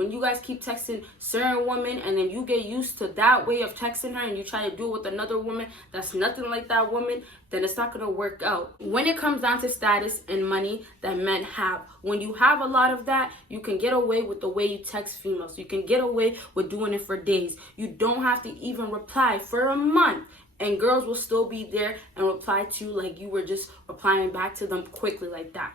when you guys keep texting certain women and then you get used to that way of texting her and you try to do it with another woman that's nothing like that woman, then it's not going to work out. When it comes down to status and money that men have, when you have a lot of that, you can get away with the way you text females. You can get away with doing it for days. You don't have to even reply for a month, and girls will still be there and reply to you like you were just replying back to them quickly like that.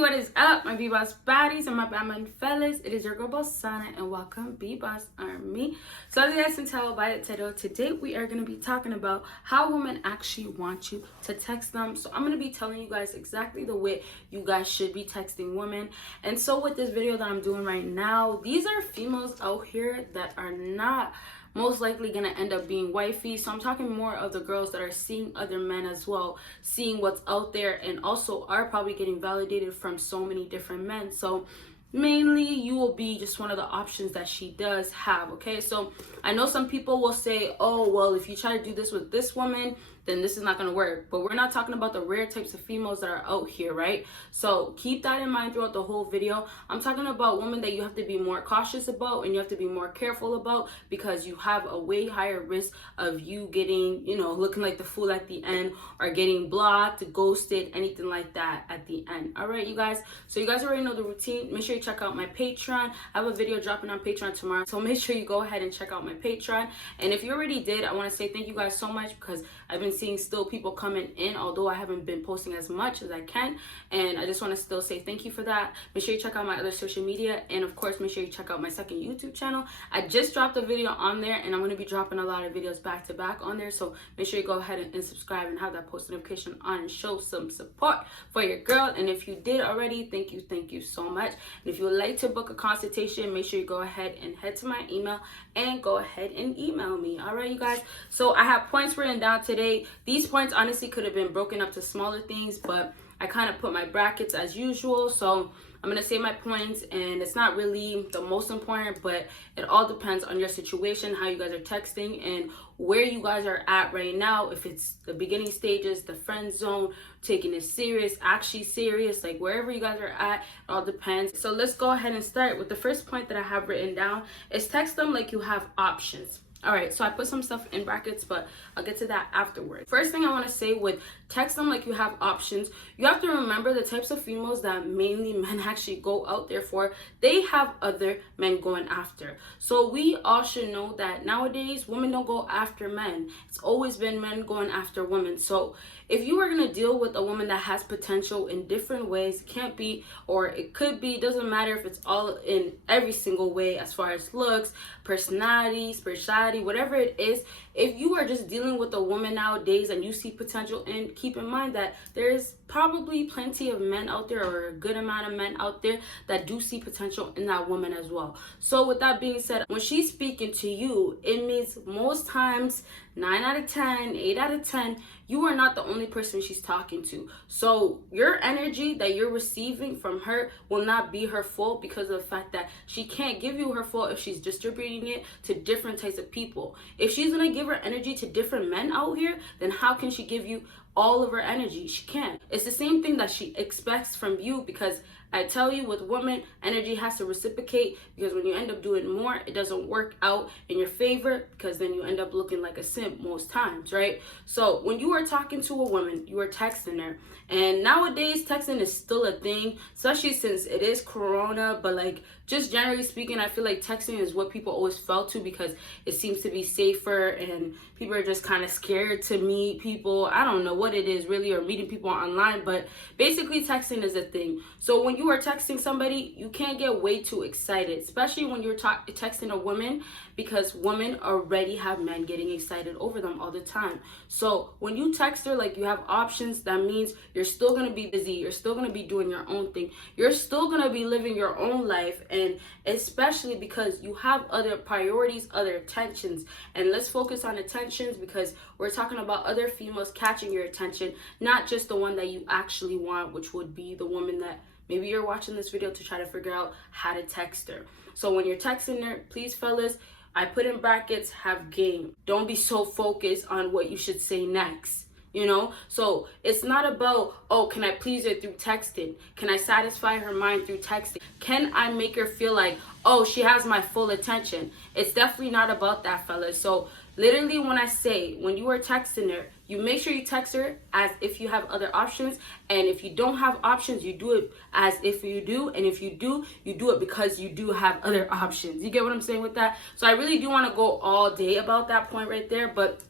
What is up, my BBossBaddies and my Batman fellas? It is your girl Bosana and welcome BBossArmy. So as you guys can tell by the title, today we are going to be talking about how women actually want you to text them. So I'm going to be telling you guys exactly the way you guys should be texting women. And so with this video that I'm doing right now, these are females out here that are not most likely gonna end up being wifey. So I'm talking more of the girls that are seeing other men as well, seeing what's out there, and also are probably getting validated from so many different men. So mainly you will be just one of the options that she does have. Okay, so I know some people will say, oh well, if you try to do this with this woman, then this is not going to work. But we're not talking about the rare types of females that are out here, right? So keep that in mind throughout the whole video. I'm talking about women that you have to be more cautious about and you have to be more careful about, because you have a way higher risk of you getting, looking like the fool at the end, or getting blocked, ghosted, anything like that at the end. All right, you guys. So you guys already know the routine. Make sure you check out my Patreon. I have a video dropping on Patreon tomorrow, so make sure you go ahead and check out my Patreon. And if you already did, I want to say thank you guys so much, because I've been seeing still people coming in, although I haven't been posting as much as I can, and I just want to still say thank you for that. Make sure you check out my other social media, and of course make sure you check out my second YouTube channel. I just dropped a video on there, and I'm going to be dropping a lot of videos back to back on there, so make sure you go ahead and subscribe and have that post notification on and show some support for your girl. And if you did already, thank you so much. And if you would like to book a consultation, make sure you go ahead and head to my email and go ahead and email me. All right, you guys. So I have points written down today. These points honestly could have been broken up to smaller things, but I kind of put my brackets as usual. So I'm going to say my points, and it's not really the most important, but it all depends on your situation, how you guys are texting, and where you guys are at right now. If it's the beginning stages, the friend zone, taking it serious, actually serious, like wherever you guys are at, it all depends. So let's go ahead and start with the first point that I have written down is text them like you have options. All right, so I put some stuff in brackets, but I'll get to that afterwards. First thing I want to say with text them like you have options, you have to remember the types of females that mainly men actually go out there for, they have other men going after. So we all should know that nowadays women don't go after men. It's always been men going after women. So if you are going to deal with a woman that has potential in different ways, it can't be, or it could be, doesn't matter if it's all in every single way as far as looks, personality, spirituality, whatever it is. If you are just dealing with a woman nowadays and you see potential, and keep in mind that there's probably plenty of men out there, or a good amount of men out there that do see potential in that woman as well. So with that being said, when she's speaking to you, it means most times 9 out of 10, 8 out of 10, you are not the only person she's talking to. So your energy that you're receiving from her will not be her full, because of the fact that she can't give you her full if she's distributing it to different types of people. If she's gonna give her energy to different men out here, then how can she give you all of her energy? She can't. It's the same thing that she expects from you, because I tell you, with women, energy has to reciprocate, because when you end up doing more, it doesn't work out in your favor, because then you end up looking like a simp most times, right? So when you are talking to a woman, you are texting her, and nowadays texting is still a thing, especially since it is Corona, but like just generally speaking, I feel like texting is what people always fell to, because it seems to be safer and people are just kind of scared to meet people. I don't know what it is really, or meeting people online, but basically texting is a thing. So when you are texting somebody, you can't get way too excited, especially when you're texting a woman, because women already have men getting excited over them all the time. So when you text her like you have options, that means you're still going to be busy, you're still going to be doing your own thing, you're still going to be living your own life, and especially because you have other priorities, other attentions. And let's focus on attentions, because we're talking about other females catching your attention, not just the one that you actually want, which would be the woman that Maybe you're watching this video to try to figure out how to text her. So when you're texting her, please, fellas, I put in brackets, have game. Don't be so focused on what you should say next. You know, so it's not about, oh, can I please her through texting? Can I satisfy her mind through texting? Can I make her feel like, oh, she has my full attention? It's definitely not about that, fellas. So literally, when I say, when you are texting her, you make sure you text her as if you have other options. And if you don't have options, you do it as if you do. And if you do, you do it because you do have other options. You get what I'm saying with that? So I really do want to go all day about that point right there, but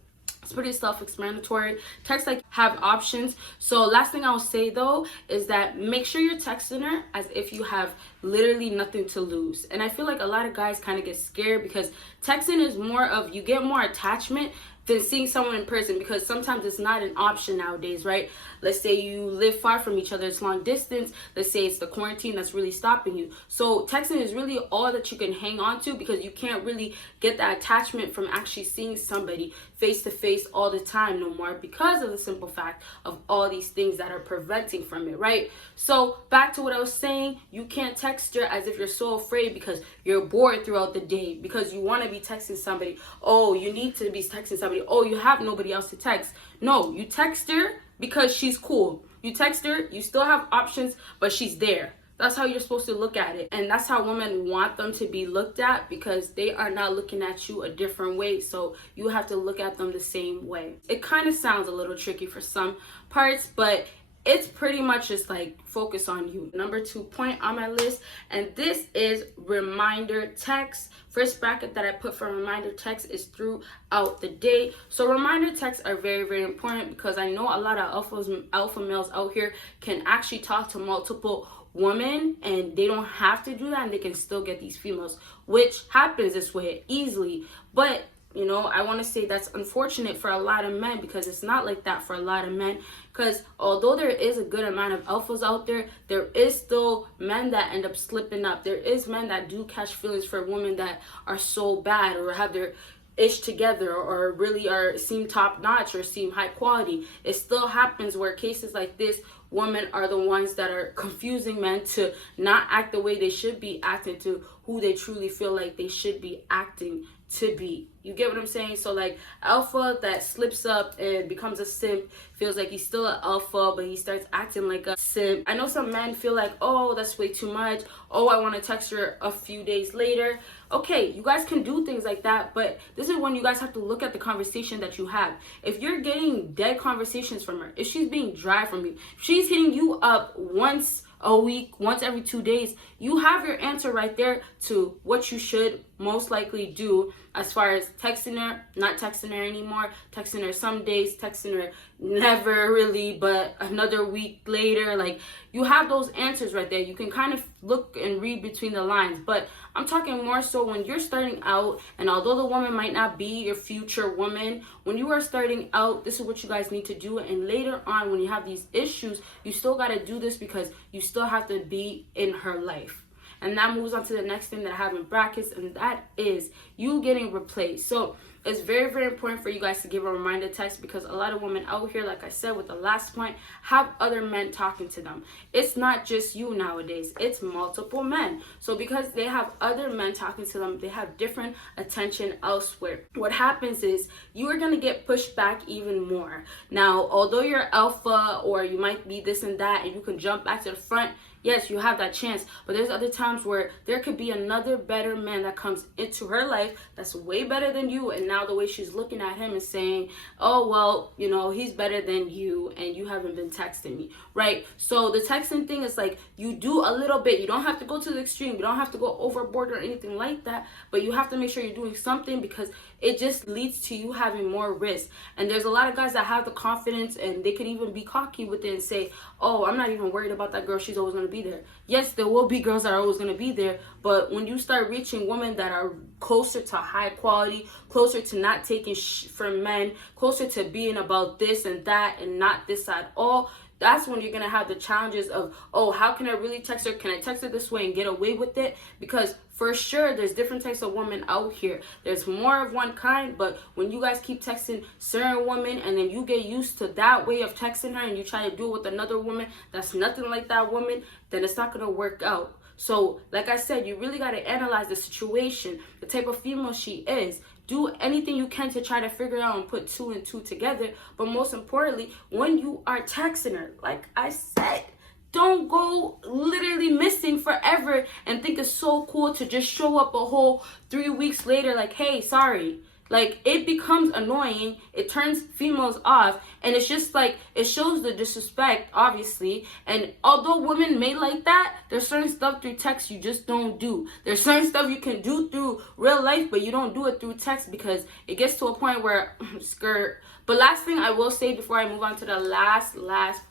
it's pretty self-explanatory. Text like have options. So last thing I'll say though is that make sure you're texting her as if you have literally nothing to lose. And I feel like a lot of guys kind of get scared because texting is more of, you get more attachment than seeing someone in person, because sometimes it's not an option nowadays, right? Let's say you live far from each other, it's long distance. Let's say it's the quarantine that's really stopping you. So texting is really all that you can hang on to, because you can't really get that attachment from actually seeing somebody face to face all the time no more, because of the simple fact of all these things that are preventing from it, right? So back to what I was saying, you can't text her as if you're so afraid because you're bored throughout the day, because you want to be texting somebody. Oh, you need to be texting somebody. Oh, you have nobody else to text. No, you text her because she's cool. You text her, you still have options, but she's there. That's how you're supposed to look at it. And that's how women want them to be looked at, because they are not looking at you a different way. So you have to look at them the same way. It kind of sounds a little tricky for some parts, but it's pretty much just like focus on you. Number 2 point on my list, and this is reminder text. First bracket that I put for reminder text is throughout the day. So reminder texts are very, very important, because I know a lot of alpha males out here can actually talk to multiple women, and they don't have to do that, and they can still get these females, which happens this way easily. But you know, I want to say that's unfortunate for a lot of men, because it's not like that for a lot of men. Because although there is a good amount of alphas out there, there is still men that end up slipping up. There is men that do catch feelings for women that are so bad, or have their ish together, or really seem top notch or seem high quality. It still happens where cases like this, women are the ones that are confusing men to not act the way they should be acting, to who they truly feel like they should be acting to be. You get what I'm saying? So like, alpha that slips up and becomes a simp feels like he's still an alpha, but he starts acting like a simp. I know some men feel like, oh, that's way too much. Oh, I want to text her a few days later. Okay, you guys can do things like that, but this is when you guys have to look at the conversation that you have. If you're getting dead conversations from her, if she's being dry from you, if she's hitting you up once a week, once every 2 days, you have your answer right there to what you should most likely do as far as texting her, not texting her anymore, texting her some days, texting her never really, but another week later. Like, you have those answers right there. You can kind of look and read between the lines. But I'm talking more so when you're starting out, and although the woman might not be your future woman, when you are starting out, this is what you guys need to do. And later on, when you have these issues, you still got to do this, because you still have to be in her life. And that moves on to the next thing that I have in brackets, and that is you getting replaced. So it's very, very important for you guys to give a reminder text, because a lot of women out here, like I said with the last point, have other men talking to them. It's not just you nowadays, it's multiple men. So because they have other men talking to them, they have different attention elsewhere. What happens is you are going to get pushed back even more. Now, although you're alpha, or you might be this and that, and you can jump back to the front, yes, you have that chance, but there's other times where there could be another better man that comes into her life that's way better than you, and now the way she's looking at him is saying, oh, well, you know, he's better than you, and you haven't been texting me, right? So the texting thing is like, you do a little bit. You don't have to go to the extreme. You don't have to go overboard or anything like that, but you have to make sure you're doing something, because it just leads to you having more risk. And there's a lot of guys that have the confidence, and they could even be cocky with it and say, oh, I'm not even worried about that girl, she's always going to be there. Yes, there will be girls that are always going to be there, but when you start reaching women that are closer to high quality, closer to not taking from men, closer to being about this and that and not this at all, that's when you're going to have the challenges of, oh, how can I really text her? Can I text her this way and get away with it? Because for sure, there's different types of women out here. There's more of one kind, but when you guys keep texting certain women and then you get used to that way of texting her and you try to do it with another woman that's nothing like that woman, then it's not going to work out. So, like I said, you really got to analyze the situation, the type of female she is. Do anything you can to try to figure out and put 2 and 2 together. But most importantly, when you are texting her, like I said, don't go literally missing forever and think it's so cool to just show up a whole 3 weeks later like, hey, sorry. Like, it becomes annoying. It turns females off. And it's just like, it shows the disrespect, obviously. And although women may like that, there's certain stuff through text you just don't do. There's certain stuff you can do through real life, but you don't do it through text because it gets to a point where, skirt. But last thing I will say before I move on to the last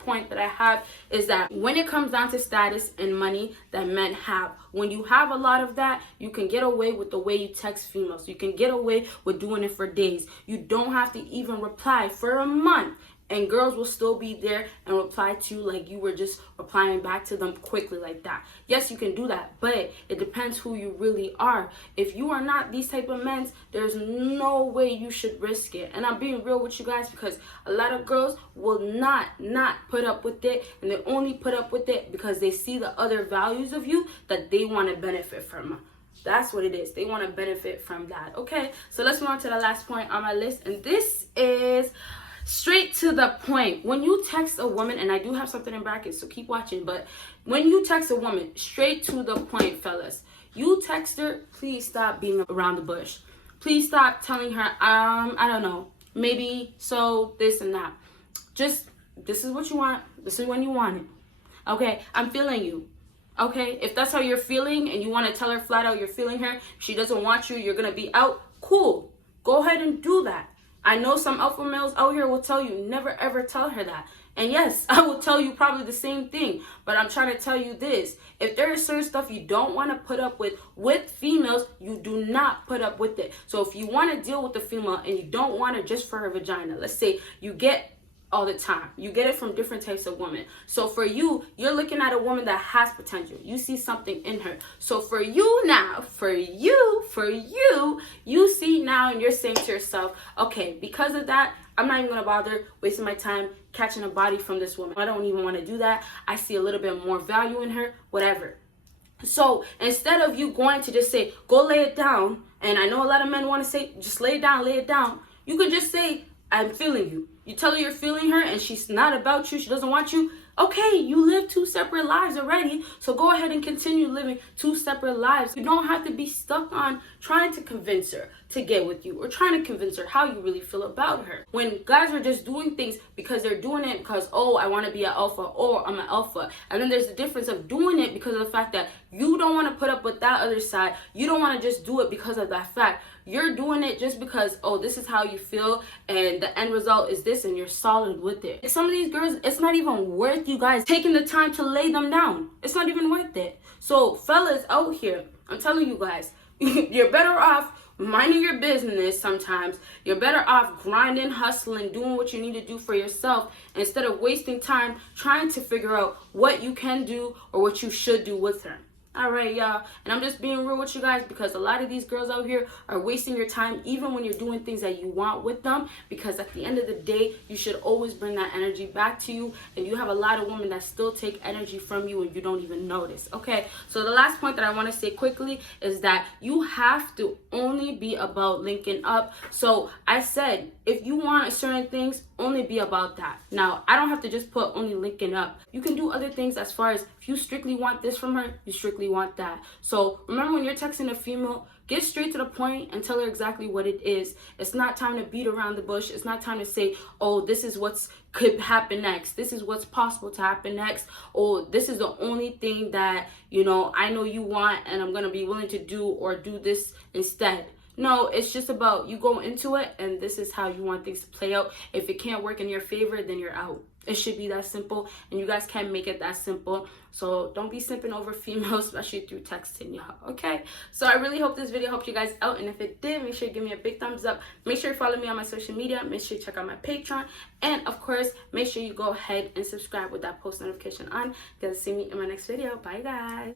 point that I have is that when it comes down to status and money that men have, when you have a lot of that, you can get away with the way you text females. You can get away with doing it for days. You don't have to even reply for a month. And girls will still be there and reply to you like you were just replying back to them quickly like that. Yes, you can do that, but it depends who you really are. If you are not these type of men, there's no way you should risk it. And I'm being real with you guys because a lot of girls will not put up with it, and they only put up with it because they see the other values of you that they want to benefit from. That's what it is. They want to benefit from that. Okay, so let's move on to the last point on my list, and this is straight to the point. When you text a woman, and I do have something in brackets, so keep watching, but when you text a woman, straight to the point, fellas. You text her, please stop being around the bush. Please stop telling her, I don't know, maybe so, this and that. Just, this is what you want. This is when you want it. Okay, I'm feeling you. Okay, if that's how you're feeling and you want to tell her flat out you're feeling her, she doesn't want you, you're going to be out, cool. Go ahead and do that. I know some alpha males out here will tell you, never ever tell her that. And yes, I will tell you probably the same thing. But I'm trying to tell you this. If there is certain stuff you don't want to put up with females, you do not put up with it. So if you want to deal with the female and you don't want her just for her vagina, let's say you get all the time. You get it from different types of women. So for you, you're looking at a woman that has potential. You see something in her. So for you now, you see now and you're saying to yourself, okay, because of that, I'm not even going to bother wasting my time catching a body from this woman. I don't even want to do that. I see a little bit more value in her, whatever. So instead of you going to just say, go lay it down, and I know a lot of men want to say, just lay it down. You could just say, I'm feeling you. You tell her you're feeling her and she's not about you, she doesn't want you. Okay, you live 2 separate lives already, so go ahead and continue living 2 separate lives. You don't have to be stuck on trying to convince her to get with you or trying to convince her how you really feel about her. When guys are just doing things because they're doing it because, oh, I want to be an alpha or I'm an alpha. And then there's the difference of doing it because of the fact that you don't want to put up with that other side. You don't want to just do it because of that fact. You're doing it just because, oh, this is how you feel and the end result is this and you're solid with it. Some of these girls, it's not even worth you guys taking the time to lay them down. It's not even worth it. So fellas out here, I'm telling you guys, you're better off minding your business sometimes. You're better off grinding, hustling, doing what you need to do for yourself instead of wasting time trying to figure out what you can do or what you should do with her. All right, y'all. And I'm just being real with you guys because a lot of these girls out here are wasting your time even when you're doing things that you want with them, because at the end of the day, you should always bring that energy back to you. And you have a lot of women that still take energy from you and you don't even notice. Okay, so the last point that I want to say quickly is that you have to only be about linking up. So I said, if you want certain things, only be about that. Now, I don't have to just put only linking up. You can do other things as far as if you strictly want this from her, you strictly want that. So remember, when you're texting a female, get straight to the point and tell her exactly what it is. It's not time to beat around the bush. It's not time to say, oh, this is what's could happen next. This is what's possible to happen next. Oh, this is the only thing that, I know you want and I'm going to be willing to do or do this instead. No, it's just about you go into it and this is how you want things to play out. If it can't work in your favor, then you're out. It should be that simple, and you guys can make it that simple. So don't be simping over females, especially through texting, y'all. Okay, so I really hope this video helped you guys out, and if it did, make sure you give me a big thumbs up. Make sure you follow me on my social media. Make sure you check out my Patreon, and of course make sure you go ahead and subscribe with that post notification on. You guys see me in my next video. Bye guys.